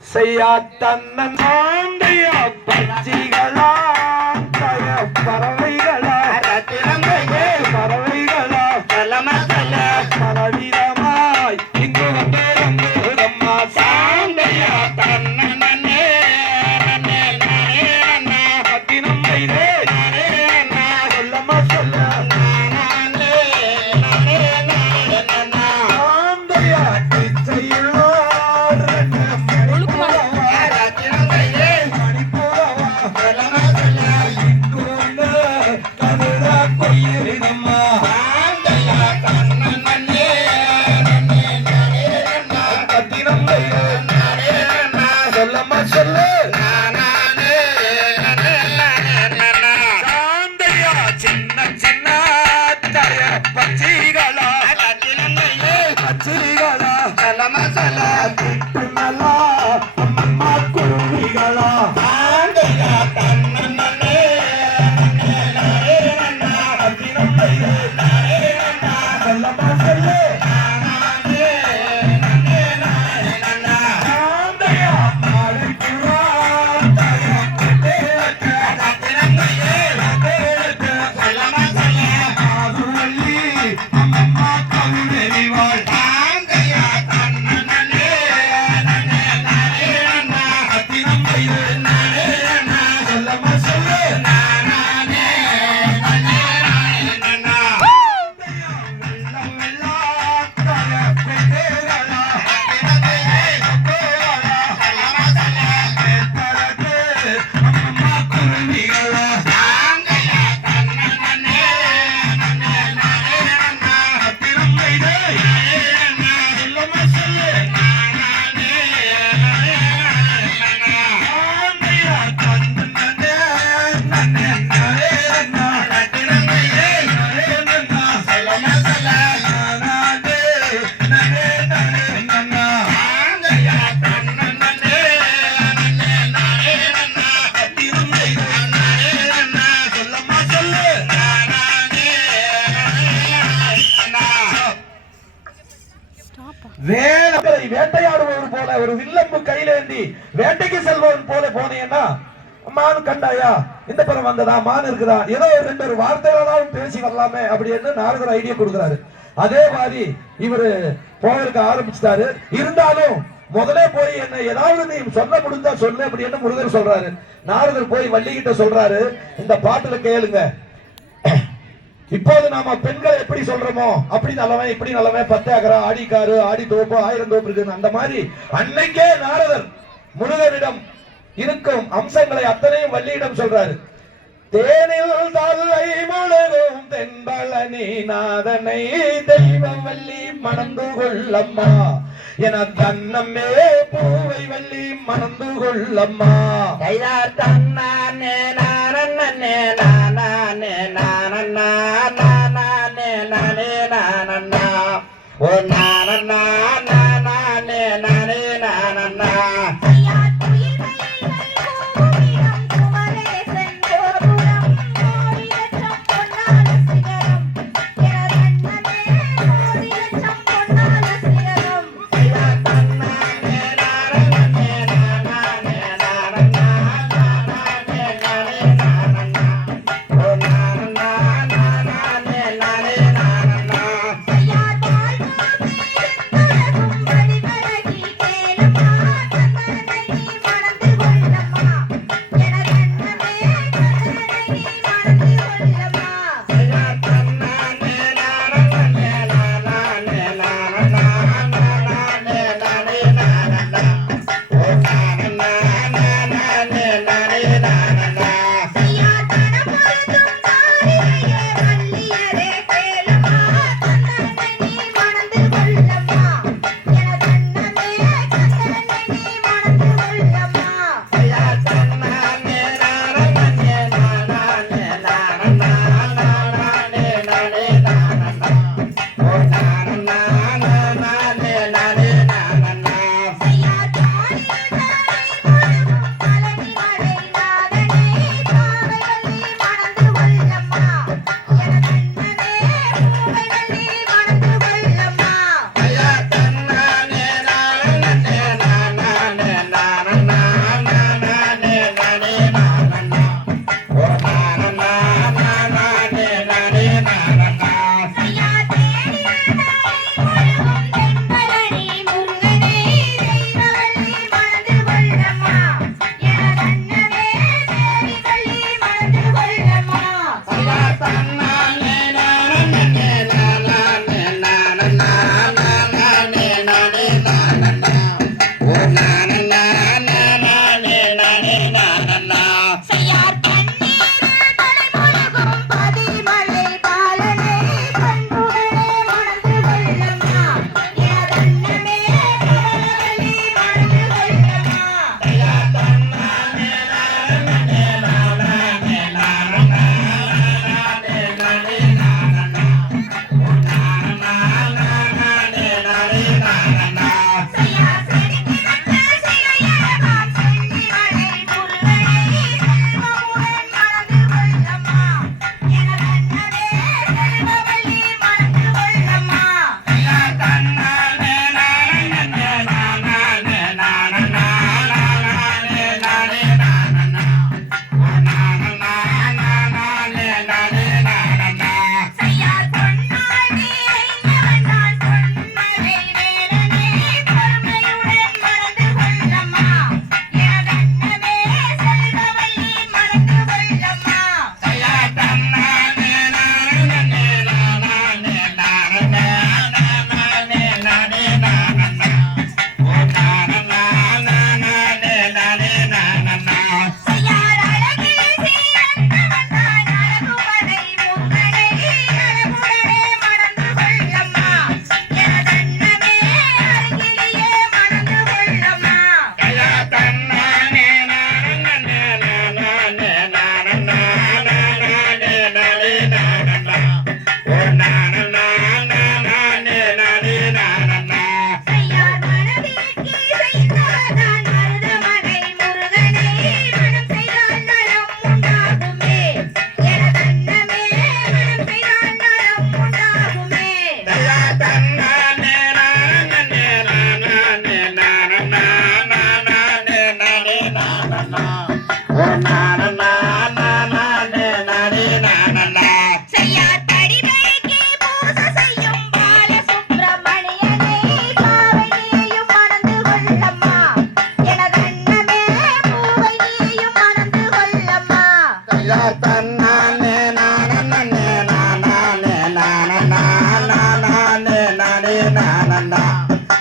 செய்யா தன்னன் ஆண்டையா பச்சிகளா தய பறவைகளா பறவைகளா பலமசல பலவிதமாய் இங்கு வந்தம்மா சாண்டையா தன்னே பத்தினம் வைரே சொல்லம்மா சொல்ல ஆண்டையா செய்யுள்ள வேலை வேட்டையாடுபவர் போல ஒரு வில்லம்பு கையிலேந்தி வேட்டைக்கு செல்பவன் போல போனேன்னா மான் கண்டாயா இந்த படம் வந்ததா மான் இருக்குதா ஏதோ ரெண்டு ஒரு வார்த்தைகளாலும் பேசி வரலாமே அப்படின்னு நாரதர் ஐடியா கொடுக்குறாரு. அதே மாதிரி இவரு போவதற்கு ஆரம்பிச்சிட்டாரு. இருந்தாலும் முதலே போய் என்ன ஏதாவது நீ சொல்ல முடிஞ்சா சொல்லு அப்படின்னு முருகர் சொல்றாரு. நாரதர் போய் வள்ளிகிட்ட சொல்றாரு, இந்த பாட்டுல கேளுங்க, இப்போது நாம பெண்களை எப்படி சொல்றோமோ அப்படி நல்லவன் இப்படி நல்லவன் 10 ஏக்கரா ஆடிக்காரு ஆடி தோப்பு 1000 தோப்பு இருக்கு. அந்த மாதிரி அன்னைக்கே நாரதர் முருகனிடம் இருக்கும் அம்சங்களை அத்தனையும் வள்ளியிடம் சொல்றாரு. தேனில் தலை முழுகும் தென்பழனி நாதனை தெய்வம் வள்ளி மணந்து கொள்ளம்மா என தன்னம்மே பூவை வள்ளி மணந்து கொள்ளம்மா. தன்னானே நானே நானே நானே நானே நானே நானே ஓ நானே நானே நானே நானே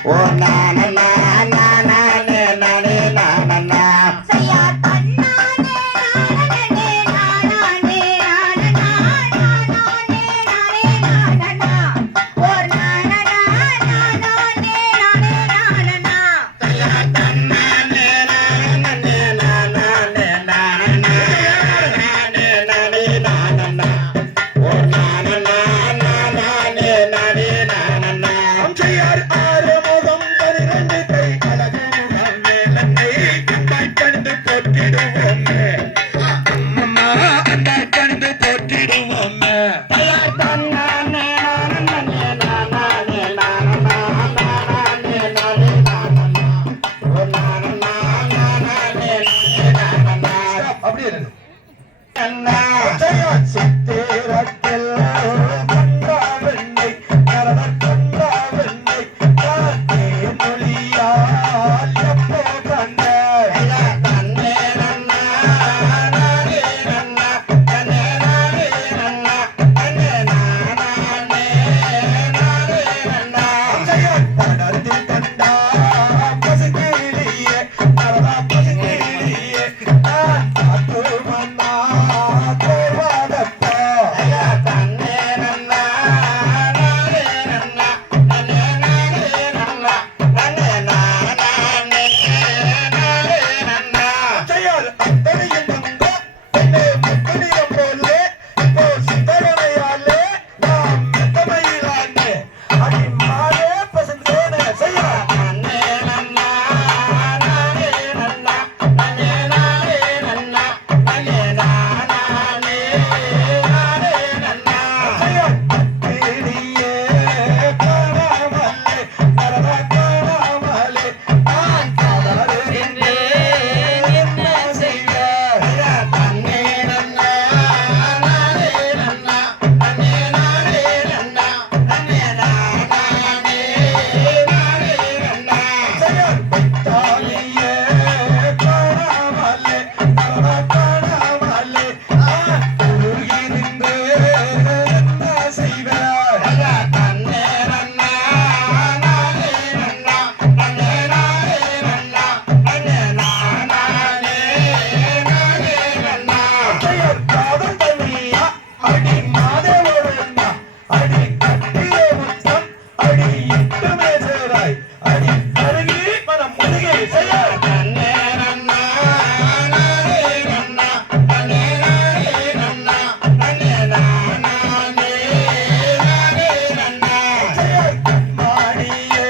ஓ நானண்ணா நானே நானே நானண்ணா செய்யா தன்னானே நானே நானே நானனா நானே நானே நானனா ஓர் நானனா நானே நானனா செய்யா தன்னானே நானே நானே நானண்ணா நானே நானே நானண்ணா ஓ நானண்ணா நானே நானே நானண்ணா அம்சையார் ஆறுமுகம் 12 கை அழகு முகம் வேலனை கண்டாய் கண்டு போற்றிடுவோமே அம்மா அந்த கண்டு போற்றிடுவோமே செய்யா தன்னானே நானே நானே நானண்ணா நானே நானே நானண்ணா ஓ நானண்ணா நானே நானண்ணா அப்படியே இருக்கு. அண்ணா அம்சையார் சித்திரத்தில் கண்டா வெண்ணை நரதர் கண்டா வெண்ணை காத்தே மொழியால் எப்போ கண்ட செய்யா தன்னே நன்னா நானே நன்னா தன்னே நானே நன்னா தன்னே நானே நானே நன்னா அம்சையார் படத்தில் கண்டா பசுங்கிளியே நரதா பசுங்கிளியே நான் காத்து மன்னா கோவாதப்பா செய்யா தன்னே நன்னா நானே நன்னா தன்னே நானே நன்னா தன்னே நானே நானே நன்னா அம்சையார் அத்தனையும் வந்த என்னை முக்குனியம் போலே இப்போ சித்தரணையாலே நாம் மெத்தமையிலானே அடி மாலே பசுந்தேனே செய்யா தன்னே நன்னா நானே நன்னா தன்னே நானே நன்னா தன்னே நானே நானே நன்னா அம்சையார் பத்திரியே காணாமலே நரதா காணாமலே நான் காதலின்றேன் என்ன செய்வேன் செய்யா தன்னே நன்னா நானே நன்னா தன்னே நானே நன்னா தன்னே நானே நானே நன்னா அம்சையார் பத்தாலியே காணாமலே நரதா காணாமலே நான் உருகிருந்து என்ன செய்வேன் செய்யா தன்னே நன்னா நானே நன்னா தன்னே நானே நன்னா தன்னே நானே நானே நன்னா அம்சையார் காதல் தனியா அடி மாதேவருண்ணா அடி கட்டிய முத்தம் அடி இட்டுமே சேராய் அடி அருகி மனம் முருகே செய்ய தன்னே நன்னா நானே நன்னா தன்னே நானே நன்னா தன்னே நானே நானே நன்னா அம்சையார் கண்மாடியே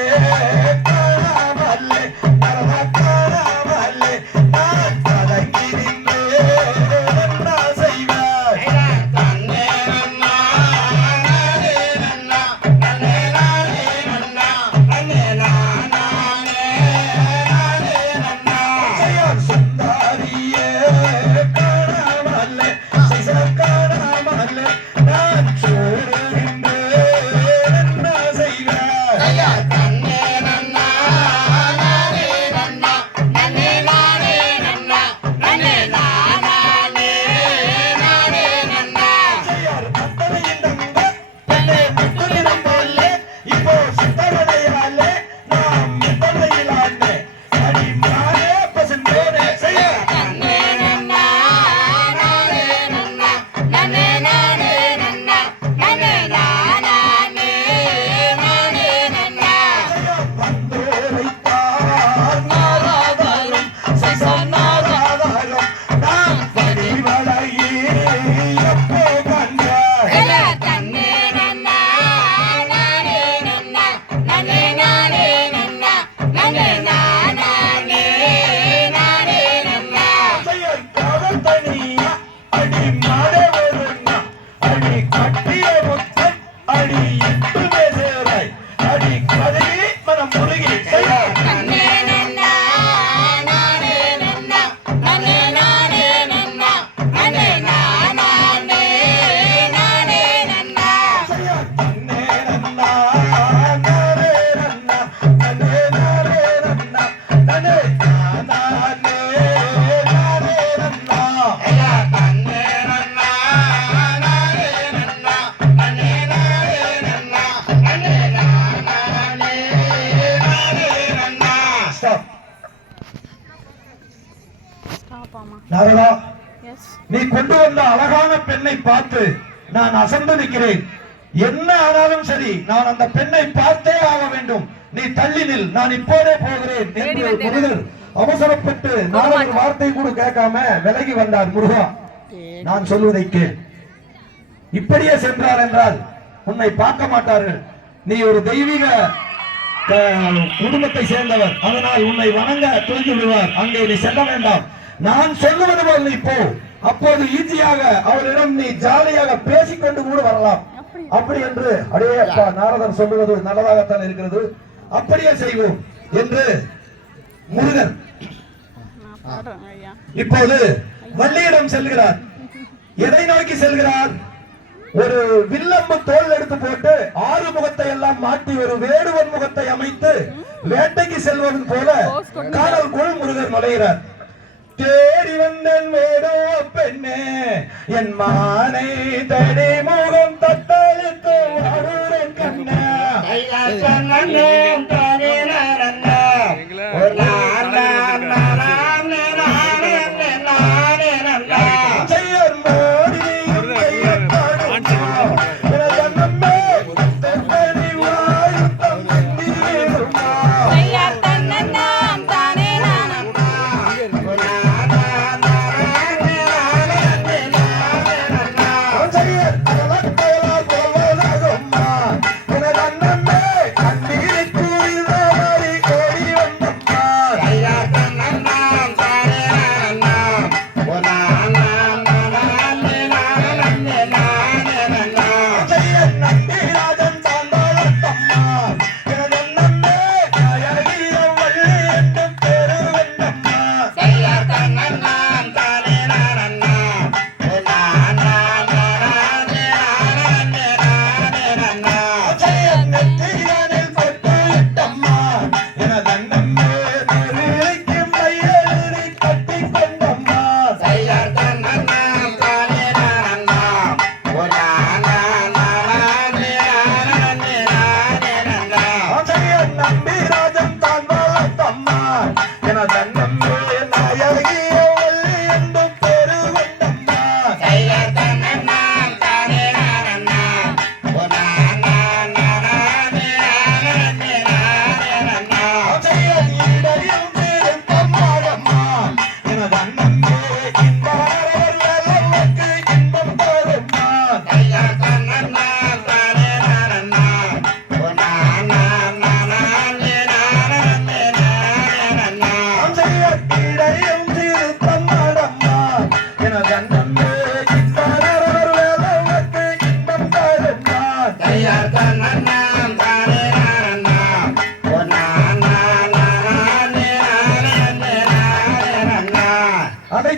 காணாமலே நரதா காணாமலே நான் கலங்கி நின்று என்ன செய்வேன் செய்யா தன்னே நன்னா நானே நன்னா தன்னே நானே நன்னா தன்னே நானே நானே நன்னா அம்சையார் சுந்தாரியே காணாமலே செய்ச காணாமலே நான் சோறு நின்று என்ன செய்வேன் செய்யா தன்னே நன்னா நானே நன்னா தன்னே நானே நன்னா தன்னே நானே நானே நன்னா அம்சையார் அத்தனையும் தங்க என்னை முத்துலினம் போலே இப்போ சித்தரணையாலே நாம் மித்தலையிலானே அடி மாலே பசுந்தேனே செய்ய தன்னே நன்னா நானே நன்னா தன்னே நானே நன்னா தன்னே நானே நானே நன்னா அம்சையார் வந்தோரைத்தார் நாராதாரம் சைசநாதாரம் நாம் படிவளையே எப்போ கண்ட செய்யா தன்னே நன்னா நானே நன்னா தன்னே நானே நன்னா தன்னே நானே நானே நன்னா அம்சையார் காதல் தனியா அடி மாதேவருண்ணா அடி கட்டிய முத்தம் அடி இட்டுமே சேராய் அடி கதறி மனம் முருகி செய்ய தன்னே நன்னா நானே நன்னா தன்னே நானே நன்னா தன்னே நானே நானே நன்னா அம்சையார் தன்னே நன்னா நானே நன்னா தன்னே நானே நன்னா தன்னே நானே நானே நன்னா செய்யா தன்னே நன்னா நானே நன்னா தன்னே நானே நன்னா தன்னே நானே நானே நாரதா, நீ கொண்டு வந்த அழகான பெண்ணை பார்த்து நான் அசந்து நிற்கிறேன். என்ன ஆனாலும் சரி, நான் அந்த பெண்ணை பார்த்தே ஆக வேண்டும். நீ தள்ளி நில், நான் இப்போதே போகிறேன் என்று முருகர் அவசரப்பட்டு நாரதர் வார்த்தை கூட கேட்காம விலகி வந்தார். முருகா, நான் சொல்வதை கேள். இப்படியே சென்றார் என்றால் உன்னை பார்க்க மாட்டார்கள். நீ ஒரு தெய்வீக குடும்பத்தை சேர்ந்தவர், அதனால் உன்னை வணங்க துணிந்து விடுவார். அங்கே நீ செல்ல வேண்டாம். நான் சொல்லுவது போல் நீ போ. அப்போது ஈஸியாக அவரிடம் நீ ஜாலியாக பேசிக்கொண்டு கூட வரலாம். அப்படி என்று அடே அப்பா, நாரதர் சொல்லுவது நல்லதாகத்தான் இருக்கிறது, அப்படியே செய்வோம் என்று முருகன் இப்போது வள்ளியிடம் செல்கிறார். எதை நோக்கி செல்கிறார்? ஒரு வில்லம்பு தோல் எடுத்து போட்டு 6 முகத்தை எல்லாம் மாட்டி ஒரு வேடுவன் முகத்தை அமைத்து வேட்டைக்கு செல்வது போல காணல்குள் முருகர் நுழைகிறார். தேடி வந்தன் வேடோ பெண்ணே, என் மானை தடி முகம் தத்தளித்து வாடுறேன் கண்ணா.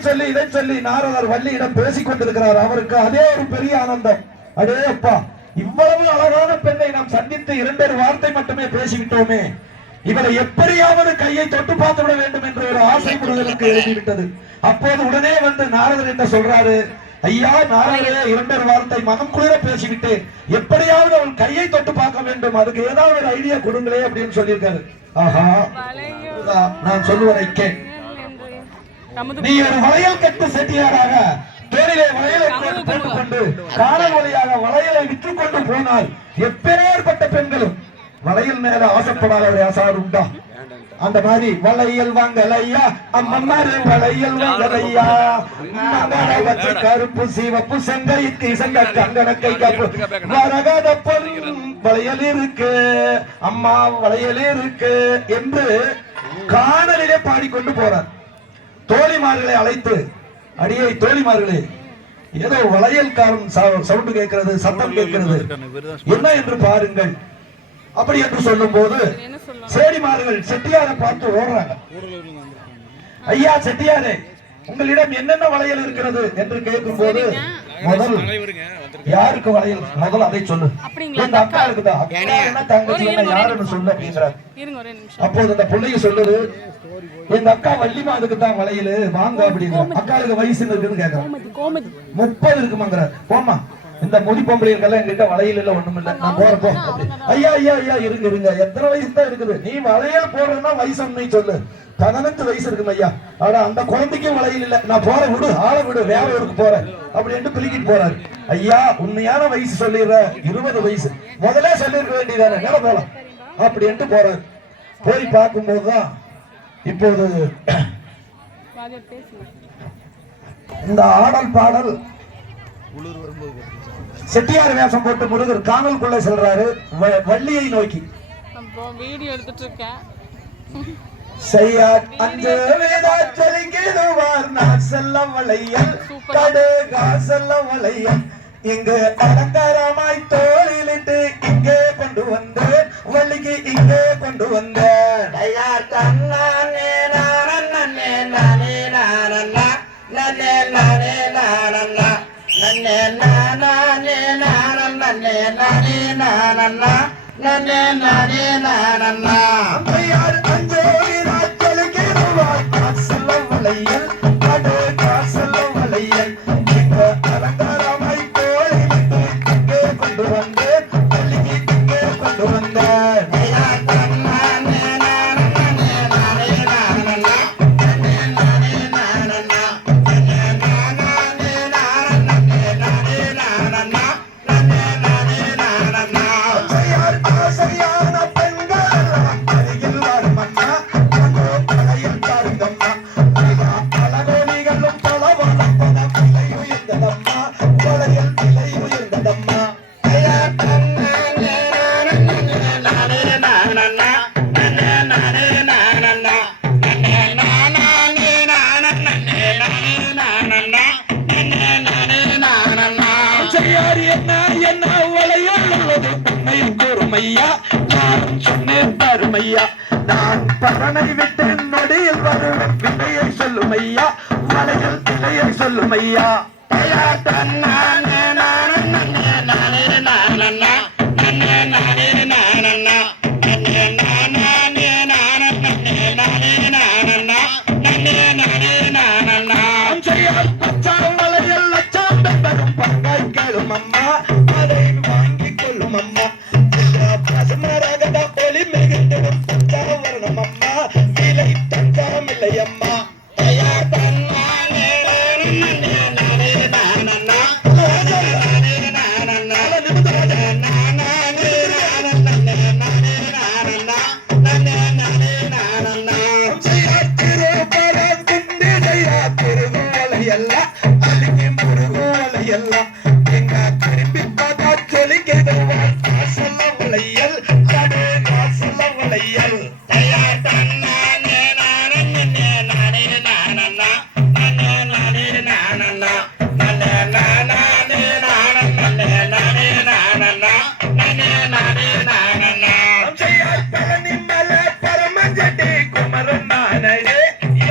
சொல்லி இதை சொல்லி நாரதர் வள்ளியிடம் பேசிக் கொண்டிருக்கிறார். அவருக்கு அதே ஒரு பெரிய ஆனந்தம். அடே அப்பா, இவ்வளவு அழகான பெண்ணை நாம் சந்தித்து 2 வார்த்தை மட்டுமே பேசிவிட்டோமே, இவரை எப்படியாவது கையை தொட்டு பார்த்து விட வேண்டும் என்ற ஒரு ஆசை முருகனுக்கு எழுதிவிட்டது. அப்போது உடனே வந்து நாரதர் என்ன சொல்றாரு? ஐயா நாரதரே, 2 வார்த்தை மனம் குளிர பேசிவிட்டு எப்படியாவது அவள் கையை தொட்டு பார்க்க வேண்டும், அதுக்கு ஏதாவது ஒரு ஐடியா கொடுங்களே அப்படின்னு சொல்லியிருக்காரு. ஆஹா, நான் சொல்லுவதை கேள். நீ ஒரு வளையல் கட்டு செட்டியாராக தோளிலே வளையலை போட்டுக்கொண்டு காணல் வழியாக வளையலை விற்று கொண்டு போனால் எப்பேற்பட்ட பெண்களும் வளையல் மேல ஆசைப்படாத ஆசார் உண்டா? அந்த மாதிரி வளையல் வாங்கலையா அம்மம்மாரு, வளையல் வாங்கலையா மங்கள வச்ச கருப்பு சிவப்பு செங்கைக்கு செங்க கங்கணக்கை கப்பு வரகாத பொன் வளையல் இருக்கு அம்மா, வளையல் இருக்கு என்று காணலிலே பாடிக்கொண்டு போறார். தோழிமார்களை அழைத்து, அடியை தோழிமார்களே, ஏதோ வளையல்காரன் சவுண்டு கேட்கிறது, சத்தம் கேட்கிறது, என்ன என்று பாருங்கள் அப்படி என்று சொல்லும் போது சேடிமார்கள் செட்டியாரை பார்த்து ஓடுறாங்க. ஐயா செட்டியாரே, உங்களிடம் என்னென்ன வளையல் இருக்கிறது என்று கேட்கும் போது முதல் யாருக்கு வளையல் முதல் அதை சொல்லு. எங்க அக்கா இருக்குதா, அக்கா என்ன தங்கச்சி என்ன யாருன்னு சொல்லு அப்படிங்கிறார். அப்போது அந்த பிள்ளைங்க சொல்லுது, எங்க அக்கா வள்ளிமாதுக்கு தான் வளையல் வாங்க அப்படின்னு. அக்காளுக்கு வயசு இருக்குன்னு கேட்கறான். 30 இருக்குமாங்கிறார். போமா, இந்த முடி பொம்பளைகள் எங்கிட்ட வளையல் இல்ல ஒண்ணும் இல்ல, நான் போறப்போ. ஐயா ஐயா ஐயா இருங்க இருங்க, எத்தனை வயசு தான் இருக்குது, நீ வளையல் போடுறதுன்னா வயசு சொல்லு. 18 வயசு இருக்கும் ஐயா. ஆனா அந்த குழந்தைக்கும் வளையல் இல்ல. நான் போற விடு, ஆளை விடு, வேற ஊருக்கு போறேன் அப்படின்னு பிரிக்கிட்டு போறாரு. ஐயா உண்மையான வயசு சொல்லிடுற 20 வயசு, முதல்ல சொல்லிருக்க வேண்டியதானே, நேர போலாம் அப்படின்ட்டு போறாரு. போய் பார்க்கும்போதுதான் இப்போது இந்த ஆடல் பாடல் செட்டியார் வேஷம் போட்டு முருகர் காணலுக்குள்ள செல்றாரு வள்ளியை நோக்கி. வீடியோ எடுத்துட்டு இருக்கேன். செய்யார் அஞ்சு வேதாச்சலிக்குவார் நான் செல்லம் வளையல் கடகா செல்லம் வளையல் இங்கு அலங்காரமாய் தோளிலிட்டு இங்கே கொண்டு வந்தேன் வள்ளிக்கு இங்கே கொண்டு வந்தேன். ஐயார் தன்னானே நானே நானே நானண்ணா நன்னே நானே நானண்ணா நன்னே நானே நானண்ணே நானே நானண்ணா நன்னே நானே நானண்ணா. செய்யார் அஞ்சு வேதாச்சலிக்குவார் நான் செல்லம் வளையல் கடகா செல்லம் வளையல் இங்கு அலங்காரமாய் தோளிலிட்டு இங்கே கொண்டு வந்தேன் வள்ளிக்கு இங்கே கொண்டு வந்தேன். ஐயார் தன்னானே நானே நானே நானண்ணா நன்னே நானே நானண்ணா நன்னே நானே நானண்ணே நானே நானண்ணா நன்னே நானே நானண்ணா. செய்யார் ஆசையான பெண்கள் அருகில் வரும் அண்ணா அங்கோ கலையில் தாருங்கம்மா ஐயா அழகோடிகளும் பலவளப்பன விலை உயர்ந்ததம்மா கொலையில் விலை உயர்ந்ததம்மா. ஐயார் தன்னானே நானே நானண்ணா நன்னே நானே நானண்ணா நன்னே நானே நானண்ணே நானே நானண்ணா நன்னே நானே நானண்ணா. செய்யார் என்ன என்ன வளையல் உள்ளது உண்மையும் கூறுமையா நான் சொன்னேன் தருமையா நான் பரனை விட்டு நொடியில் வரும் விலையை சொல்லுமையா வளையல் விலையை சொல்லுமையா. ஐயார் தன்னானே நானண்ணே நானே நானண்ணா நன்னே நானே நானண்ணா நன்னே நானே நானண்ணே நானே நானண்ணா நன்னே நானே நானண்ணா. செய்யார் பச்சாம் வளையல் லட்சம் பெறும் பங்காய் கேளும் அம்மா அதை வாங்கிக் கொள்ளும் அம்மா பசுமராகத ஒளி மிகுந்திடும் பச்சாம் வரணும் அம்மா விலை தஞ்சாம் இல்லை அம்மா. ஐயார் தன்னானே நானே நானே நானண்ணா நன்னே நானே நானண்ணா நன்னே நானே நானண்ணே நானே நானண்ணா நன்னே நானே நானண்ணா. செய்யார் திருப்பரம் குந்தி செய்யார் திருகோலையல்ல அழுகி முருகோலையல்ல எங்க திரும்பி பார்த்தா சொல்லிக்கிறவார் காசல்ல வளையல் கடு காசல்ல வளையல். ஐயார் தன்னானே நானண்ணே நானே நானண்ணா நன்னே நானே நானண்ணா நன்னே நானே நானண்ணே நானே நானண்ணா நன்னே நானே நானண்ணா. செய்யார் பழனி மேல பரமஞ்சட்டி குமரன் நானடி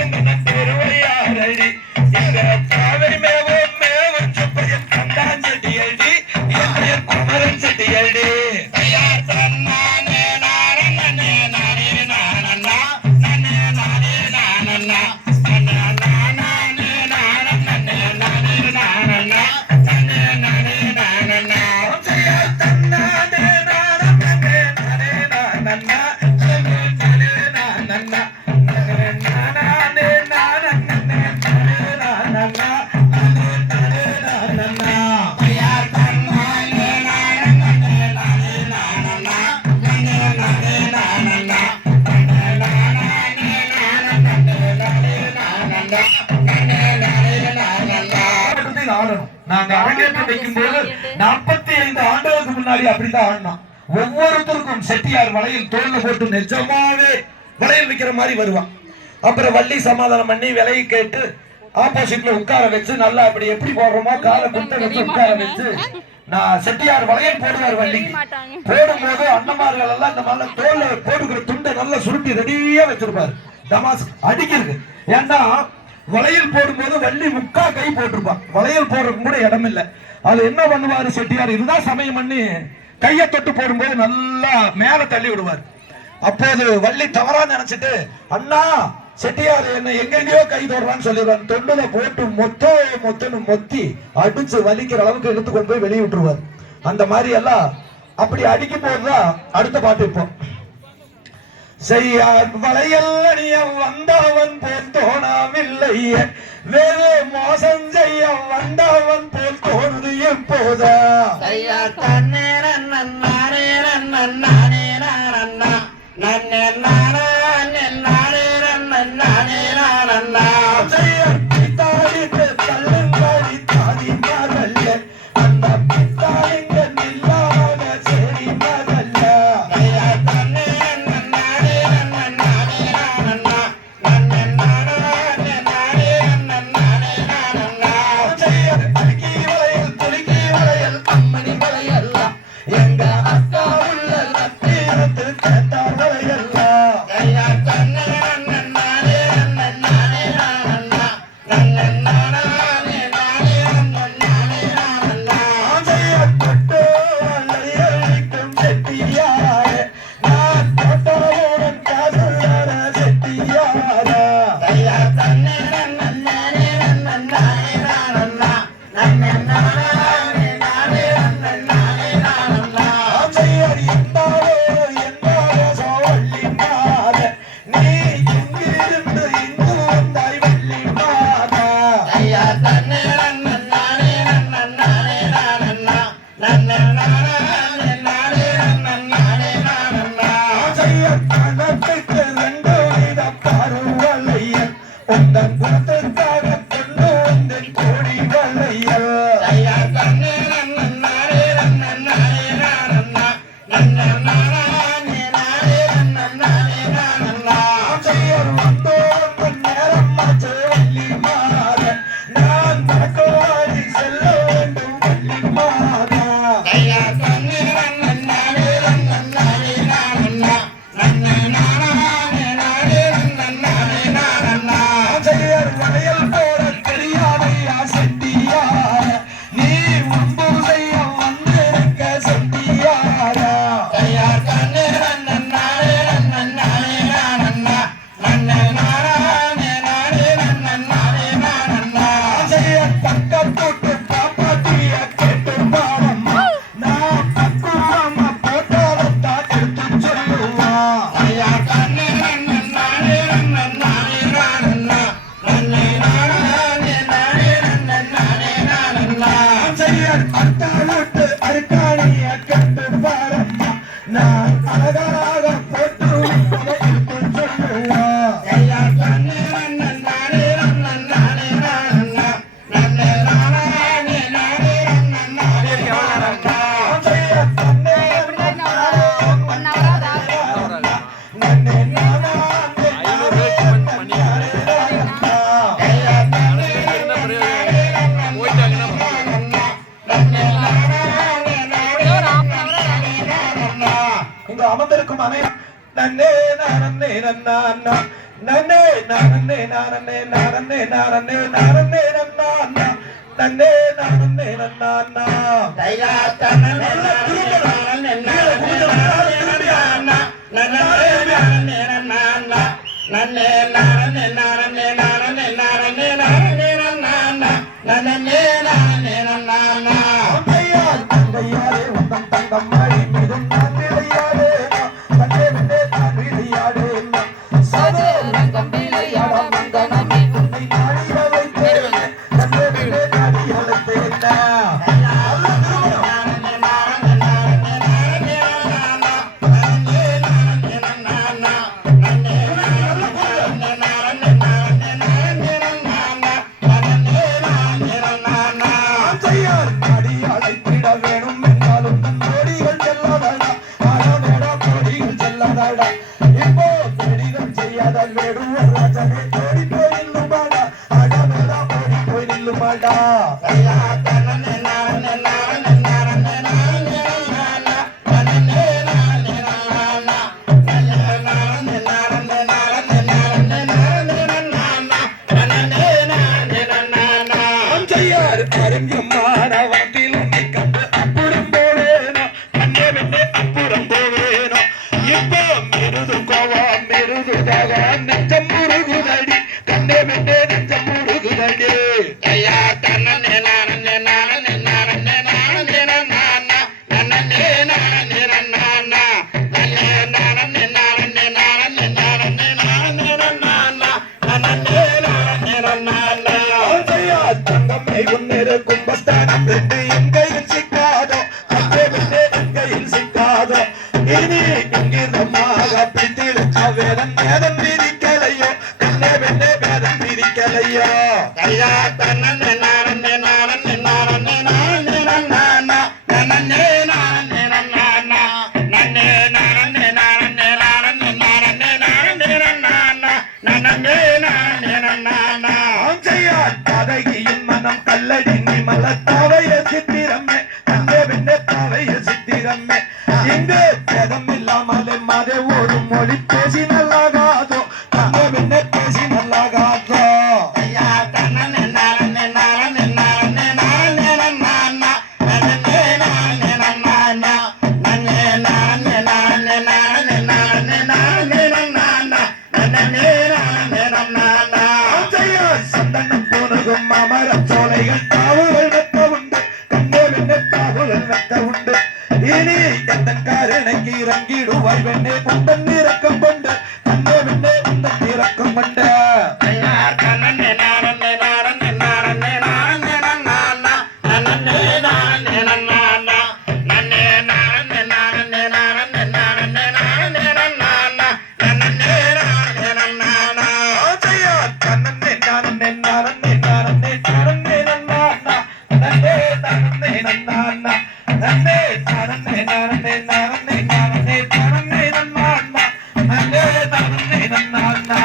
எங்க திருவையாரடி எங்க காவிரி மேவும் மேவும் சுப்பையன் கண்டாஞ்செடி அடி என் குமரன் செட்டி அடி. ஐயார் தன்னானே நானண்ணே நானே நானண்ணா நன்னே நானே நானண்ணா நன்னே நானே நானண்ணே நானே நானண்ணா நன்னே நானே நானண்ணா. செய்யார் தன்னானே நானே நானே நானண்ணா நானே நானண்ணா நானே நானே நானண்ணே நானே நானண்ணா நானே நானண்ணா. ஐயார் தன்னானே நானண்ணே நானே நானண்ணா நன்னே நானே நானண்ணா நன்னே நானே நானண்ணே நானே நானண்ணா நன்னே நானே நானண்ணா. ஆடணும். நாங்க அரங்கேற்றம் வைக்கும் போது 45 ஆண்டுகளுக்கு முன்னாடி அப்படித்தான் ஆடினோம். ஒவ்வொருத்தருக்கும் செட்டியார் வளையல் தோல்ல போட்டு நிஜமாவே வளையல் வைக்கிற மாதிரி வருவான். அப்புறம் வள்ளி சமாதானம் பண்ணி விலையை கேட்டு ஆப்போசிட்ல உட்கார வச்சு நல்லா அப்படி எப்படி போடுறோமோ காலை குட்ட வச்சு உட்கார வச்சு நான் செட்டியார் வளையல் போடுவார். வள்ளிக்கு போடும்போது அண்ணமார்கள் எல்லாம் இந்த மாதிரி தோல்ல போட்டுக்கிற துண்டை நல்லா சுருட்டி ரெடியா வச்சிருப்பாரு டமாஸ் அடிக்கிறது. ஏன்னா வளையல் போடும்போது வள்ளி முக்கா கை போட்டிருப்பான். வளையல் போடுறதுக்கு கூட இடம் இல்லை. அது என்ன பண்ணுவாரு செட்டியார், இதுதான் சமயம் பண்ணி கையை தொட்டு போடும்போது நல்லா மேல தள்ளி விடுவார். அப்போது வள்ளி தவறா நினைச்சிட்டு அண்ணா செட்டியார் என்ன எங்கெங்கயோ கை தொடுறான்னு சொல்லிடுவார். தொண்டுல போட்டு மொத்தன்னு மொத்தி அடிச்சு வலிக்கிற அளவுக்கு எடுத்து கொண்டு போய் வெளியே விட்டுருவார். அந்த மாதிரி எல்லாம் அப்படி அடிக்கும் போதுதான் அடுத்த பாட்டு இப்போ செய்யார் வளையல் அணியம் வந்தவன் போல் தோணவில்லையே வேறு மோசம் செய்ய வந்தவன் போல் தோணுது எப்போதா ஐயா தன்னே நன்னாரே நன்னானே நானண்ணா நன்னே நானே நானே நன்னானே நானண்ணா செய்யார் பித்தாடித்து தள்ளுங்கடி தாதி மகல்ல அந்த பித்தாளிங்க நில்லாத சரி மகல்ல ஐயா தன்னே நன்னாரே நன்னானே நானண்ணா நன்னே நானே நானே நன்னானே நானண்ணா செய்யார் அடிக்கி வளையல் துலுக்கி வளையல் அம்மணி வளையல்ல எங்க அக்கா உள்ள நத்தீரத்து கேட்டா வளையல்ல ஐயா தன்னே நன்னாரே நன்னானே நானண்ணா நன்னே நானே நானே நன்னானே நானண்ணா ஆசையைப் பட்டு வளையலிக்கும் செட்டியாரே நான் தொட்டவுடன் காசுள்ளர செட்டியாரா ஐயா தன்னே நன்னானே நன்னானே நானண்ணா நன்னே நானே நானே நன்னானே நானண்ணா ஆசையர் எந்தாரோ எந்தாரோ சோவள்ளி மாத நீ இங்கிருந்து இங்கு வந்தாய் வள்ளி மாதா ஐயா தன்னே நன்னானே நன்னானே நானண்ணா நன்னே நானே நானே நன்னானே நானண்ணா ஆசையர் கணத்துக்கு ரெண்டு வித பருவலையல் உந்தன் குணத்துக்காக கொண்டு வந்தேன் கோடி வளையல் ஐயா தன்னே நன்னானே நன்னானே நானண்ணா நன்னே நானே நானே நன்னானே நானண்ணா ஆசையர் வந்தோ வந்த நேரமாச்சு வள்ளி மாதன் நான் தனக்கோடி செல்ல வேண்டும் வள்ளி மாதா ஐயா தன்னே நன்னானே நன்னானே நானண்ணா நன்னே நானே நானே நன்னானே நானண்ணா ஆசையர் வளையல் போட தெரியாதையா செட்டியார நீ முன்பு செய்ய வந்திருக்க செட்டியாரா ஐயா தன்னே நன்னானே நன்னானே நானண்ணா நன்னே நானே நானே நன்னானே நானண்ணா ஆசையர் பக்கத்துட்டு பாப்பாத்திய கேட்டு பாவம்மா நான் பக்குவமா போட்டாலத்தா எடுத்து சொல்லுவா ஐயா தன்னே நன்னானே நன்னானே நானண்ணா நன்னே நானே நானே நன்னானே நானண்ணா ஆசையர் அத்தாளுட்டு அருக்காணிய கேட்டு பாரம்மா நான் அழகாக போட்டு எடுத்து சொல்லுவா ஐயா தன்னே நன்னானே நன்னானே நானண்ணா நன்னே நானே நானே நன்னானே நானண்ணா ஆசையர் தன்னே நன்னே நானே ஐயா தன்னே நன்னானே நானண்ணா நன்னே நானே நானே நானண்ணா இங்க அமர்ந்திருக்கும் அனைவரும் நன்னே நானே நன்னா நன்னே நானே நானே நானே நானே நானே நன்னா நன்னே நானே நன்னா ஐயா தன்னே நானே நானே நானே நன்னே நானே நன்னே நானே நானே நானே நானே நானே நன்னே நானே நானே அம்மையார் தந்தையாரே உந்தம் தங்கம் மழை மீதும் நான் விளையாடே தன்னே விட்டே நான் விளையாடே சதே ரங்கம் விளையாட மங்கனமே உன்னை நாடி வைத்தேன் தன்னே விட்டே நாடி அழைத்தேன் ஆசையார் நாடி அழைத்திட வேணும் என்றாலும் தன் கோடிகள் செல்லாதடா ஆடவேடா கோடிகள் செல்லாதடா இப்போ கோடிகள் செய்யாத வேடும் ராஜனே கோடி போய் நில்லுமாடா ஆடவேடா கோடி போய் நில்லுமாடா ஆசையார் அறிஞமானவத்தில் உன்னை கண்டு அப்புறம் போவேனோ கண்ணே விட்டு அப்புறம் போவேனோ இப்போ மிருது கோவம் மிருது தாகம் நெஞ்சம் முருகுதடி கண்ணே விட்டு நெஞ்சம் முருகுதடி ஐயா தன்னே நானே நானே நானே நானே நானே நானே நானே நானே நானே நானே நானே ஐயா கையா தன்னே நானே நானே நானே நானே நானா நன்னே நானே நானா நன்னே நானே நானே நானே நானே நானே நானா நன்னே நானே நானா ஆஞ்சையா கதகியின் மனம் கல்லடி நீ மலத்தாவைய சித்திரமே தந்தை பின்ன தாவைய சித்திரமே இங்கு பேதம் இல்லாமலே மதே ஒரு மொழி பேசி நல்லாகாதோ தந்தை பின்ன பேசி நல்லாகாதோ கையா தன்னே நானே நானே நானே நானே நானா நன்னே நானே நானா நன்னே நானே நானே நானே நானே நானே நானா நன்னே நானே நானா ஆஞ்சையா சந்தனம் போனதும் அமரச் சோலைகள் தாவுகள் வெட்ட உண்டு கண்டே பின்ன தாவுகள் வெட்ட உண்டு இனி எந்த காரணைக்கு இறங்கிடுவாய் வெண்ணே குண்டன் இறக்கம் கொண்டு கண்டே பின்னே குண்டன் இறக்கம் கொண்டு கையா தன்னே நானே நானே நானே நானே நானா நன்னே நானே நானா நன்னே நானே நானே நானே நானே நானே நானா நன்னே நானே நானா ஆஞ்சையா தன்னே நானே நானே நானே நானே நன்னானா நன்னே தன்னே நன்னானா நன்னே தன்னே நானே நானே நானே நானே நன்னானா நன்னே தன்னே நன்னானா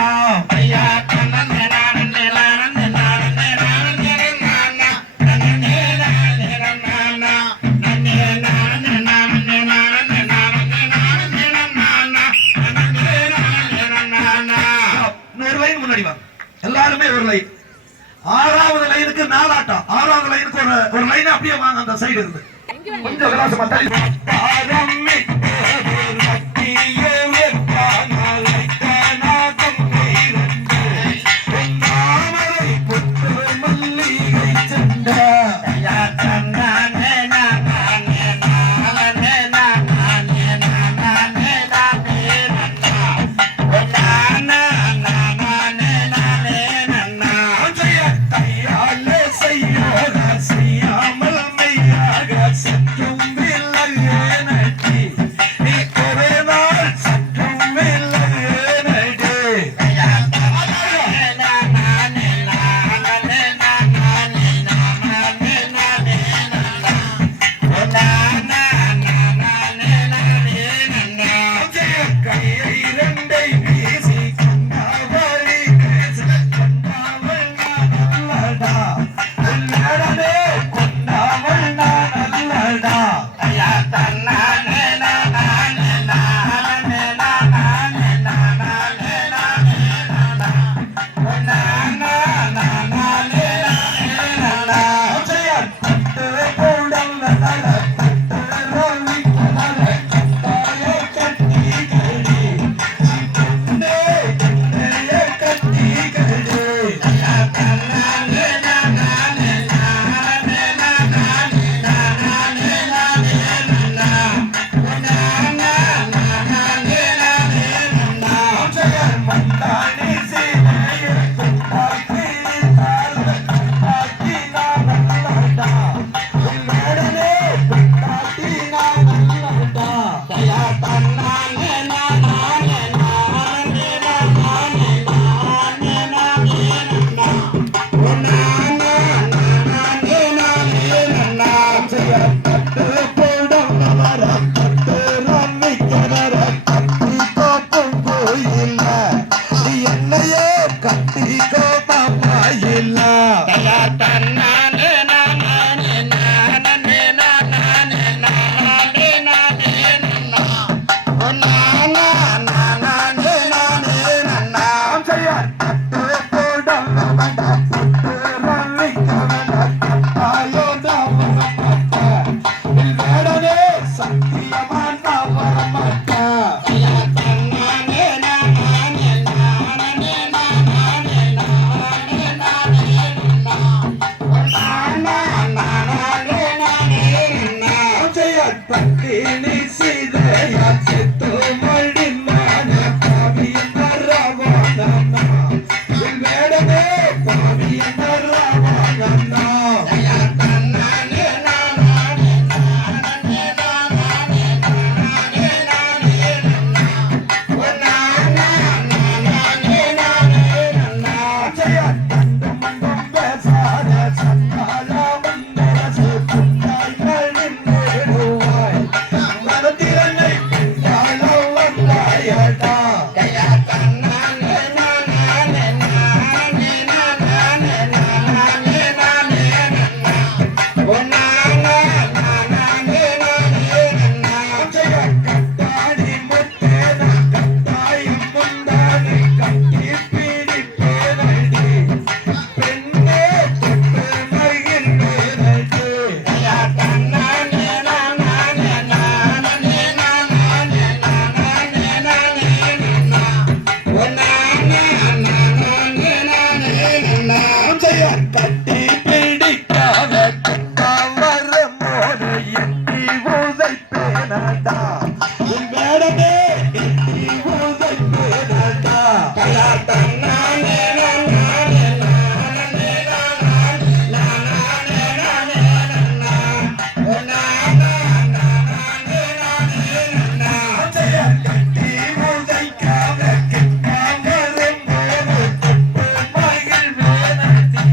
கையா தன்னே நானே நானே நானே நானே நானா நன்னே நானே நானா நன்னே நானே நானே நானே நானே நானே நானா நன்னே நானே நானா இன்னொரு லைன் முன்னாடி வா எல்லாருமே ஒரு லைன் ஆறாவது லைனுக்கு நாலாட்டம் ஆறாவது லைனுக்கு ஒரு லைன் அப்படியே வாங்க அந்த சைடு இருந்து கொஞ்சம் விலாசமா தள்ளி கையா தன்னே நானே நானே நானே நானே நானே நானா நானே நானே நானா கையாலே செய்யாமல் மையாக செற்றும் விலகே நட்டி தன்னானே நானே நானே நானே நானே நன்னா ஓ நானா நானே நானே நன்னா அச்சையா கட்டி முதைக்காம கிட்டாம வரும்போது தொட்டு மகிழ் வேணடி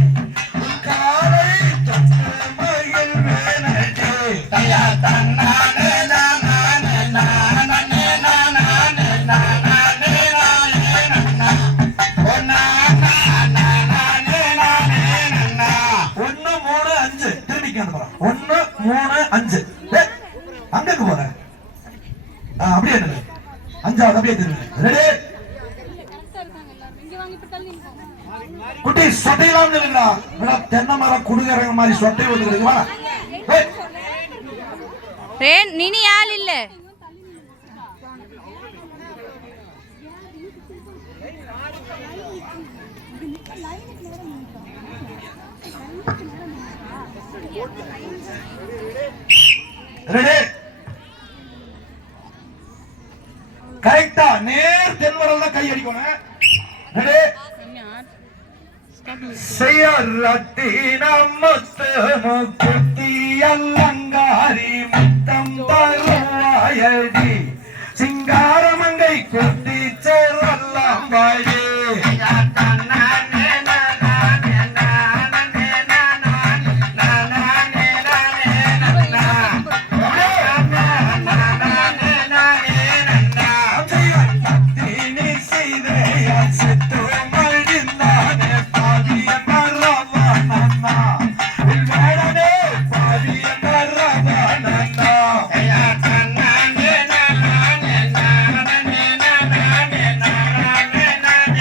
காலை தொட்டு மகிழ் வேணடி தையா தன்னானே நானே நானே நானே நானே நன்னா ஓ நானா நானே நானே நன்னா 1 3 5 திரும்பிக்கு அந்த போறோம் 1 3 5 அங்கக்கு போறேன் அப்படியே நில்லு. அஞ்சாவது அப்படியே திரும்பு ரெடி குட்டி சொட்டையெல்லாம் நில்லுங்கடா மேடம் தென்னை மரம் குடுகறங்க மாதிரி சொட்டை வந்துருக்கு வா நீ ஆள் இல்ல ரெடி கரெக்டா நேர் தென்வரல் தான் கை அடிக்கணும் ரெடி செய்ய ரத்தினம் முத்து முக்குத்தி அலங்காரி முத்தம் தருவாயடி சிங்காரமங்கை குத்தி சேரல்லாம் வாயே தையா தன்னானே நானே நானே நானே நன்னா ஓ நானா நானே நன்னா தீனி செய்தைய சித்து மழிந்தானே பாதிய மரவானண்ணா வேடனே பாதிய மரவானண்ணா தையா தன்னானே நானே நானே நானே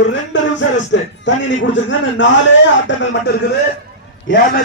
ஒரு 2 நிமிஷம் ரெஸ்ட். தண்ணி நீ குடிச்சிருக்க. 4 ஆட்டங்கள் மட்டும் இருக்குது. ஏன்னா